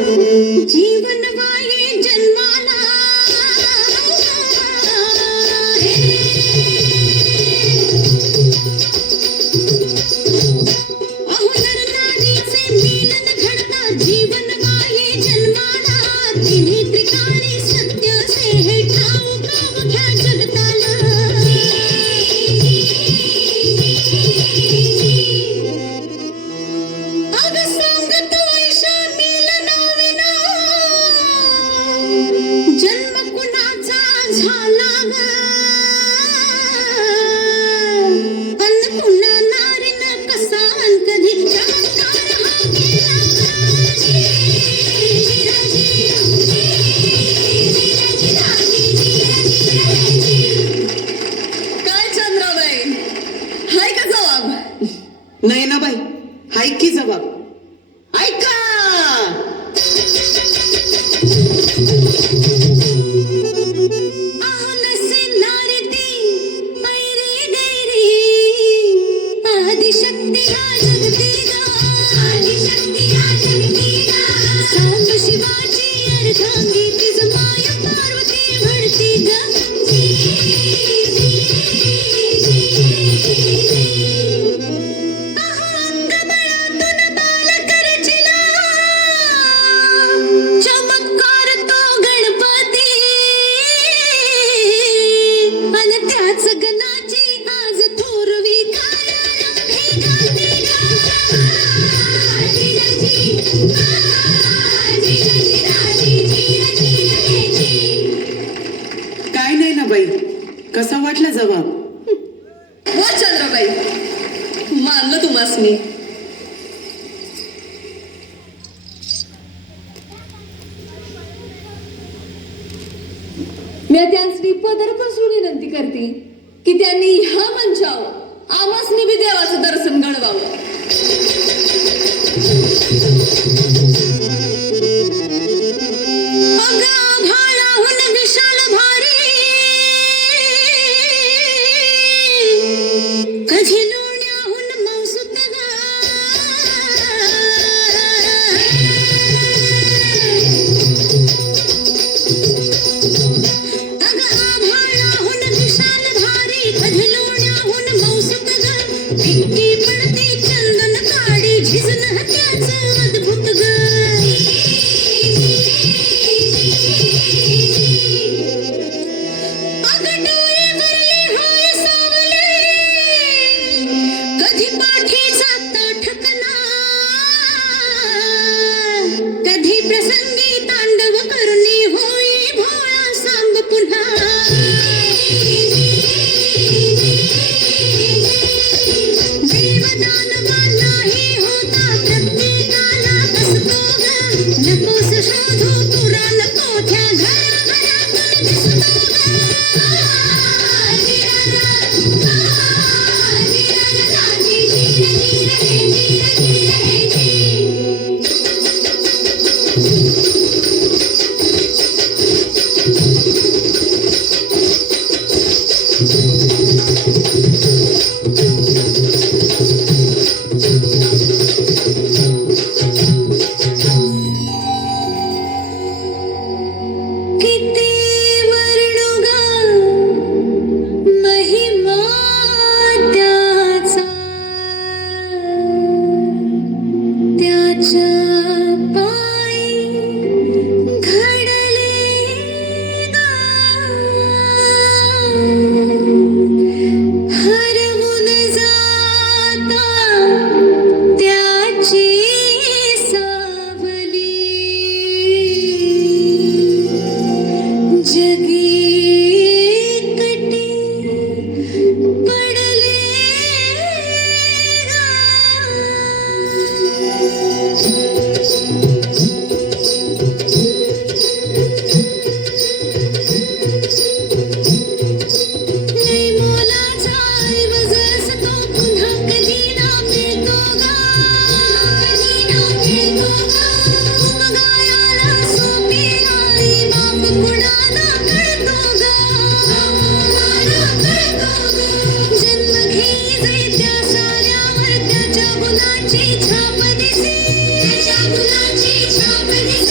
जीवन वाये जन्माला अहो नरनारीचे मिलन घडता जीवन वाये जन्माला तिन्ही त्रिकाणी सत्य से हे ठाऊक अवघ्या जगताला अग सांगतो ऐशा मिलनाविना जन्म कुणाचा झाला ग अन पुन्हा नारीनं कसा अन कधी चमत्कार हा केला काय चंद्राबाई हाय का जबाब नाही ना बाई, हाय की जबाब. ऐका आनसे नारीती पैरी गैरी आदिशक्ती या जगतीला आदिशक्ती या जगतीला सांग शिवाची अर्धांगी तिज माय पार्वती भडती ग अंगबळातून बाल करचिला चमत्कार तो गणपती अन त्याच गणाची आज थोरवी काय नाही ना बाई, कसा वाटला जबाब? हो चंद्रबाई मानलं तुम्हासनी मी त्यांनी पदरपासून विनंती करते की त्यांनी ह्या मंचावर आमासनी बी देवाचं दर्शन घडवावं. अग आभाळाहून विशाल भारी कधी लोण्याहून मौसुत ग अग आभाळाहून विशाल भारी कधी लोण्याहून मौसुत ग पिंकी पडते चंदन काडी झिजन त्याच अद्भुत ग अग डोळे भरले होय सावले कधी पाठीचा ठकना कधी प्रसंगी तांडव करणे होई भोळा सांब पुन्हा देवदानवा नाही होता प्रत्येकाला बसतो ग नकोस शोधू पुराण कोठ्या घराघरातून दिसतो किती वर्णुगा महिमा त्याचा त्याच्या पायी घडले हरवून जाता त्याची सावली जगी कटी पडले नाही मोलाचा ऐवज असतो पुन्हा कधी ना मिळतो गा कधी ना मिळतो गा उमगायाला सोपी आई बाप कुणाला कळतो गा जन्म घेई त्या साऱ्यावर त्याच्या गुणाची छाप दिसे त्याच्या गुणाची छाप दिसे